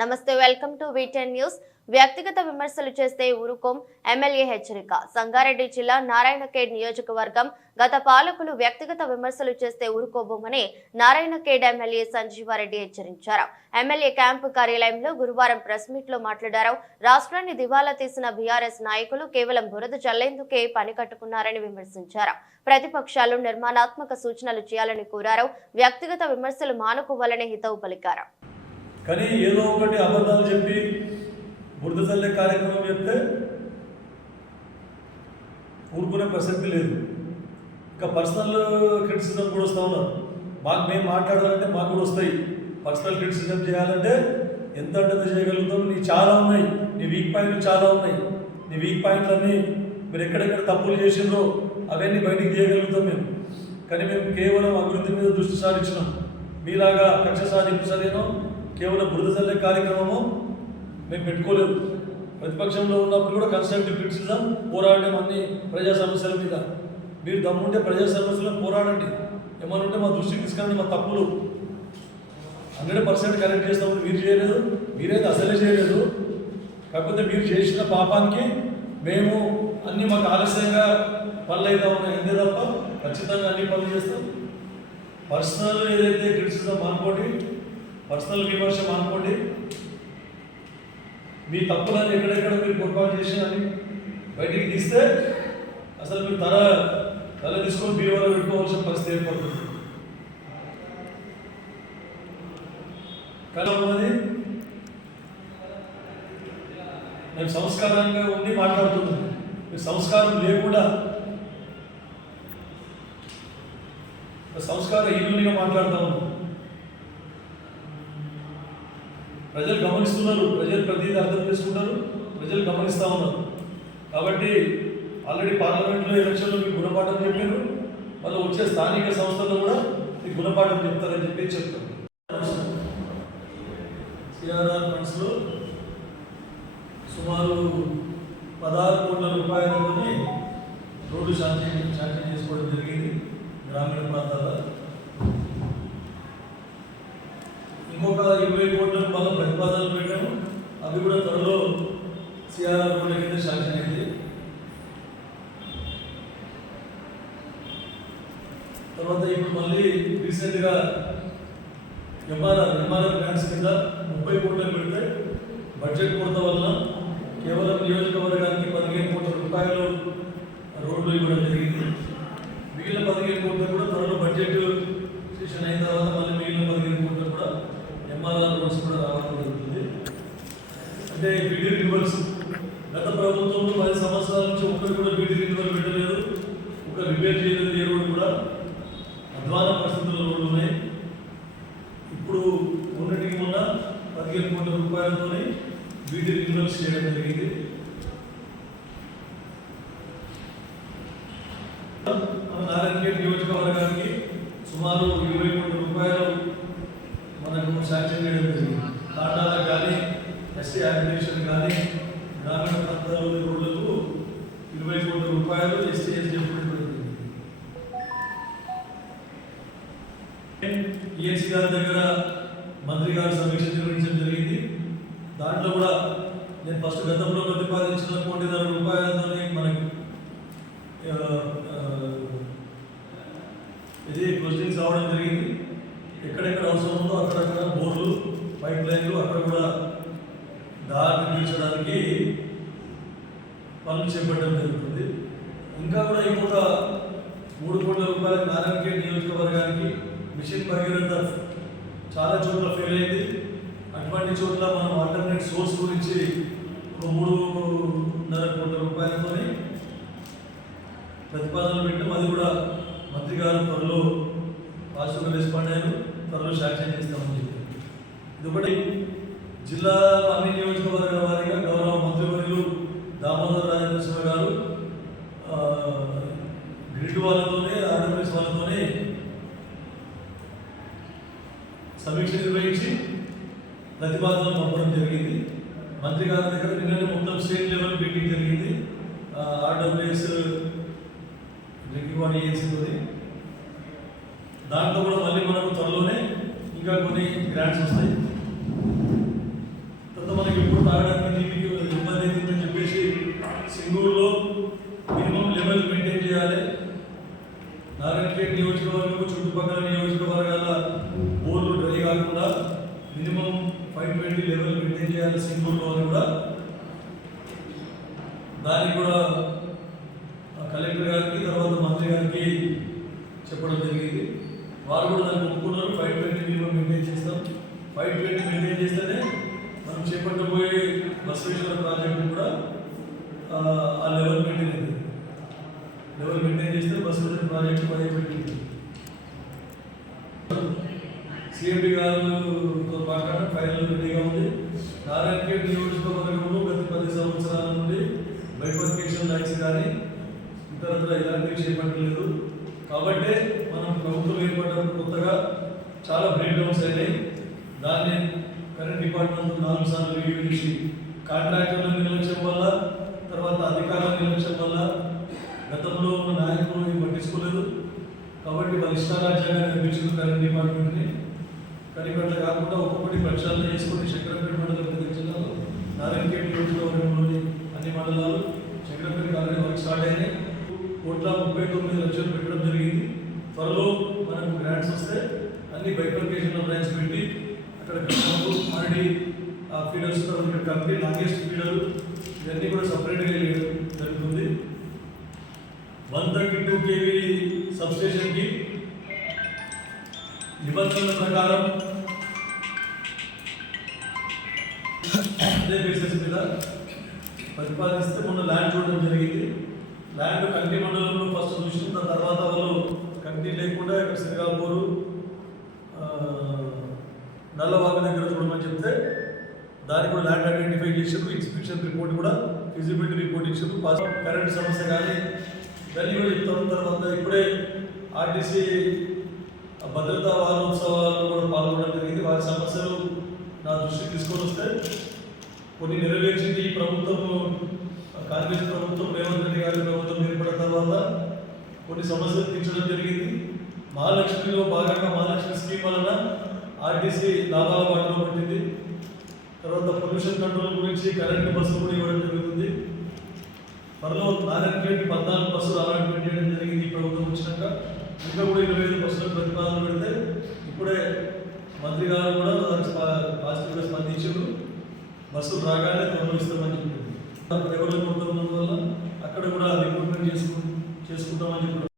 నమస్తే, welcome to V10 news. వ్యక్తిగత విమర్శలు చేస్తే ఊరుకోం, ఎమ్మెల్యే హెచ్చరిక. సంగారెడ్డి జిల్లా నారాయణఖేడ్ నియోజకవర్గం గత పాలకులు వ్యక్తిగత విమర్శలు చేస్తే ఊరుకోబోమని నారాయణఖేడ్ ఎమ్మెల్యే సంజీవారెడ్డి హెచ్చరించారు. ఎమ్మెల్యే క్యాంపు కార్యాలయంలో గురువారం ప్రెస్ మీట్ లో మాట్లాడారు. రాష్ట్రాన్ని దివాలా తీసిన బీఆర్ఎస్ నాయకులు కేవలం బురద చల్లేందుకే పని కట్టుకున్నారని విమర్శించారు. ప్రతిపక్షాలు నిర్మాణాత్మక సూచనలు చేయాలని కోరారు. వ్యక్తిగత విమర్శలు మానుకోవాలని హితవు పలికారు. కానీ ఏదో ఒకటి అబద్ధాలు చెప్పి బురద చల్లే కార్యక్రమం చెప్తే ఊరుకునే ప్రసక్తి లేదు. ఇంకా పర్సనల్ క్రిటిసిజం కూడా వస్తూ ఉన్నారు. మేము మాట్లాడాలంటే మాకు కూడా వస్తాయి. పర్సనల్ క్రిటిసిజం చేయాలంటే ఎంత అంటే చేయగలుగుతాం. నీ చాలా ఉన్నాయి, నీ వీక్ పాయింట్లు చాలా ఉన్నాయి. నీ వీక్ పాయింట్లన్నీ మీరు ఎక్కడెక్కడ తప్పులు చేసిండ్రో అవన్నీ బయటికి తీయగలుగుతాం మేము. కానీ మేము కేవలం అభివృద్ధి మీద దృష్టి సారించినాం. మీలాగా కక్ష సాధింపు సరేనో కేవలం బురద చల్లే కార్యక్రమము మేము పెట్టుకోలేదు. ప్రతిపక్షంలో ఉన్నప్పుడు కూడా కన్స్ట్రక్టివ్ క్రిటిసిజం పోరాడడం అన్ని ప్రజా సమస్యల మీద. మీరు దమ్ముంటే ప్రజా సమస్యలను పోరాడండి. ఏమన్నా ఉంటే మా దృష్టికి తీసుకురండి. మా తప్పులు 100% కరెక్ట్ చేస్తామని మీరు చేయలేదు. మీరైతే అసలే చేయలేదు. కాకపోతే మీరు చేసిన పాపానికి మేము అన్నీ మాకు ఆలస్యంగా పనులు అవుతా ఉన్నాయి అంతే తప్ప ఖచ్చితంగా అన్ని పనులు చేస్తాం. పర్సనల్ ఏదైతే క్రిటిసిజం మానుకోండి, పర్సనల్ విమర్శ మానుకోండి. మీ తప్పులని ఎక్కడెక్కడ మీరు పొరపాటు చేసినని బయటికి తీస్తే అసలు మీరు తల తీసుకొని బీరువాలో పెట్టుకోవాల్సిన పరిస్థితి ఏర్పడుతుంది. కానీ మేము సంస్కారంగా ఉండి మాట్లాడుతున్నాం. మీరు సంస్కారం లేకుండా సంస్కారహీనునిగా మాట్లాడుతూ ఉన్నాం. ప్రజలు గమనిస్తున్నారు, ప్రజలు ప్రతిదీ అర్థం చేసుకుంటారు, ప్రజలు గమనిస్తూ ఉన్నారు. కాబట్టి ఆల్రెడీ పార్లమెంట్లో ఎలక్షన్లో మీకు గుణపాఠం చెప్పారు. మళ్ళీ వచ్చే స్థానిక సంస్థల్లో కూడా మీకు గుణపాఠం చెప్తారని చెప్పి చెప్తారు. సిఆర్ఆర్ ఫండ్స్లో సుమారు 16 కోట్ల రూపాయలతోనే రోడ్డు శాంక్షన్ చేసుకోవడం జరిగింది గ్రామీణ ప్రాంతాల్లో. ఇంకొక 20 కోట్లకు మనం ప్రతిపాదనలు పెట్టాము. అవి కూడా త్వరలో సిఆర్ఆర్ రోడ్ల కింద శాంక్షన్ అయింది. తర్వాత ఇప్పుడు మళ్ళీ రీసెంట్గా ఎంఆర్ఆర్ గ్రాంట్స్ కింద 30 కోట్లకు పెడితే బడ్జెట్ కొరత వలన కేవలం నియోజకవర్గానికి 15 కోట్ల రూపాయలు రోడ్లు ఇవ్వడం జరిగింది. మిగిలిన 15 కోట్లు కూడా త్వరలో బడ్జెట్ సెషన్ అయిన తర్వాత మళ్ళీ మిగిలిన 15 కోట్లు కూడా ఎంఆర్ఆర్ రోడ్స్ కూడా రావడం జరుగుతుంది. అంటే బీడీ రినివల్స్ గత ప్రభుత్వంలో 10 సంవత్సరాల నుంచి ఒక్కరు కూడా బీడీ రినివల్ పెట్టలేదు. ఒక రిపేర్ చేయలేదు. ఏ రోడ్డు కూడా అధ్వాన పరిస్థితుల్లో రోడ్లు ఉన్నాయి. ఇప్పుడు ఉన్నటికి మొన్న 15 కోట్ల రూపాయలతోనే బీడీ రినివల్స్ చేయడం జరిగింది. నారాయణఖేడ్ నియోజకవర్గానికి సుమారు 20 కోట్ల రూపాయలు మనకు శాంక్షన్ చేయడం జరిగింది. తాండాలకు కానీ, ఎస్టీ అడ్మినిస్ట్రేషన్ కానీ, గ్రామీణ ప్రాంతాల రోడ్లకు 20 కోట్ల రూపాయలు STS ఈఎన్సీ గారి దగ్గర మంత్రి గారు సమీక్ష నిర్వహించడం జరిగింది. దాంట్లో కూడా నేను ఫస్ట్ గతంలో ప్రతిపాదించిన 1,00,00,000 రూపాయలతోనే మనకు ఇది క్వశ్చన్స్ రావడం జరిగింది. ఎక్కడెక్కడ అవసరం ఉందో అక్కడక్కడ బోర్లు, పైప్ లైన్లు అక్కడ కూడా దారిని తీర్చడానికి పనులు చేపట్టడం జరుగుతుంది. ఇంకా కూడా ఇంకొక 3 కోట్ల రూపాయల నారాయణఖేడ్ నియోజకవర్గానికి మిషన్ భగీరథ చాలా చోట్ల ఫెయిల్ అయింది. అటువంటి చోట్ల మనం ఆల్టర్నేట్ సోర్స్ గురించి 3.5 కోట్ల రూపాయలతోని ప్రతిపాదనలు పెట్టాం. అది కూడా మంత్రి గారు త్వరలో పాజిటివ్గా రెస్పాండ్ అయ్యారు. త్వరలో శాంక్షన్ చేస్తామని చెప్పారు. ఇది ఒకటి. జిల్లా అన్ని నియోజకవర్గాల వారీగా గౌరవ మంత్రివర్యులు దామోదర్ రాజేంద్ర గారు గ్రిడ్ వాళ్ళతోనే, ఆర్డబ్ల్యూఎస్ వాళ్ళతోనే సమీక్ష నిర్వహించి ప్రతిపాదనలు పంపడం జరిగింది. మంత్రి గారి దగ్గర నిన్ననే మొత్తం స్టేట్ లెవెల్ మీటింగ్ జరిగింది. ఆర్డబ్ల్యూఎస్ డ్రింకింగ్ వాటర్ ఏజెన్సీతోని. దాంట్లో కూడా మళ్ళీ మనకు త్వరలోనే ఇంకా కొన్ని గ్రాంట్స్ వస్తాయి. రావడానికి మీకు ఇబ్బంది అవుతుందని చెప్పేసి సింగూరులో మినిమం లెవెల్ మెయింటైన్ చేయాలి. నారాయణఖేడ్ నియోజకవర్గం చుట్టుపక్కల నియోజకవర్గాల బోర్లు డ్రై కాకుండా మినిమం 520 లెవెల్ మెయింటైన్ చేయాలి సింగూరులో అని కూడా దానికి కూడా కలెక్టర్ గారికి తర్వాత మంత్రి గారికి చెప్పడం జరిగింది. వారు కూడా దాన్ని ఒప్పుకున్నారు. 520 మినిమం మెయింటైన్ చేస్తాం. 520 మెయింటైన్ చేస్తేనే మనం చేపట్టబోయే బసవేశ్వర ప్రాజెక్టు కూడా ఆ లెవెల్ మెయింటైన్ అయింది. లెవెల్ మెయింటైన్ చేస్తే బసవేశ్వర ప్రాజెక్టు ప్రవేశపెట్టింది. సిఎండి గారితో మాట్లాడడం ఫైనల్ రెడీగా ఉంది. నారాయణఖేడ్ నియోజకవర్గంలో గత 10 సంవత్సరాల నుండి బైఫర్కేషన్ లైన్స్ కానీ ఇతరత్ర ఇలాంటివి చేపట్టలేదు. కాబట్టి మనం ప్రభుత్వం ఏర్పడడం కొత్తగా చాలా బ్రేక్ డౌన్స్ అయినాయి. దాన్ని కరెంట్ డిపార్ట్మెంట్ 4 సార్లు రివ్యూ చేసి కాంట్రాక్టర్ల నిర్లక్ష్యం వల్ల తర్వాత అధికారుల నిర్లక్ష్యం వల్ల గతంలో ఉన్న నాయకులు పట్టించుకోలేదు. కాబట్టి వాళ్ళ ఇష్టారాజ్యంగా నిర్మించిన కరెంట్ డిపార్ట్మెంట్ని కనిపెట్ట కాకుండా ఒక్కొక్కటి ప్రక్షాళన చేసుకుని చక్రపేట మండలం జిల్లాలో నారాయణఖేడ్ నియోజకవర్గంలోని అన్ని మండలాలు చక్రపేట ఆల్రెడీ వర్క్ స్టార్ట్ అయినాయి. 1,39 లక్షలు పెట్టడం జరిగింది. త్వరలో మనకు గ్రాంట్స్ వస్తే అన్ని బైఫర్కేషన్ బ్రాంచ్ పెట్టి అక్కడ ఆల్రెడీ ఆ ఫీడర్స్ ఇక్కడ కంపెనీ లాంగెస్ట్ ఫీడర్ ఇవన్నీ కూడా సపరేట్గా జరుగుతుంది. 132 kV సబ్స్టేషన్కి నిబంధనల ప్రకారం అదే బేసిస్ మీద ప్రతిపాదిస్తే మొన్న ల్యాండ్ చూడడం జరిగింది. ల్యాండ్ కంటి మండలంలో ఫస్ట్ చూసిన తర్వాత వాళ్ళు కంటి లేకుండా ఇక్కడ శ్రీకాకుళం నల్లవాగ దగ్గర చూడమని చెప్తే దానికి కూడా ల్యాండ్ ఐడెంటిఫై చేసారు. ఇన్స్పెక్షన్ రిపోర్ట్ కూడా ఫిజిబిలిటీ రిపోర్ట్ ఇచ్చారు. కరెంట్ సమస్య కానీ దాన్ని కూడా చెప్తాం. తర్వాత ఇప్పుడే ఆర్టీసీ భద్రతా వారోత్సవాల్లో కూడా పాల్గొనడం జరిగింది. వారి సమస్యలు నా దృష్టికి తీసుకొని వస్తే కొన్ని నెరవేర్చింది ఈ ప్రభుత్వము. కాంగ్రెస్ ప్రభుత్వం రేవంత్ రెడ్డి గారి ప్రభుత్వం ఏర్పడిన తర్వాత కొన్ని సమస్యలు తీర్చడం జరిగింది. మహాలక్ష్మిలో భాగంగా మహాలక్ష్మి స్కీమ్ వలన ఆర్టీసీ లాభాల బాటలో పట్టింది. తర్వాత పొల్యూషన్ కంట్రోల్ గురించి కరెంటు బస్సులు కూడా ఇవ్వడం జరుగుతుంది. త్వరలో నారాయణఖేడ్ 14 బస్సులు అలాట్మెంట్ చేయడం జరిగింది ఈ ప్రభుత్వం వచ్చినాక. ఇంకా కూడా 25 బస్సులకు ప్రతిపాదన పెడితే ఇప్పుడే మంత్రి గారు కూడా పాజిటివ్గా స్పందించారు. బస్సులు రాగానే త్వరలో ఇస్తామని చెప్పింది. ఎవరు కొడుతున్నందువల్ల అక్కడ కూడా రిక్రూట్మెంట్ చేసుకుంటామని చెప్పారు.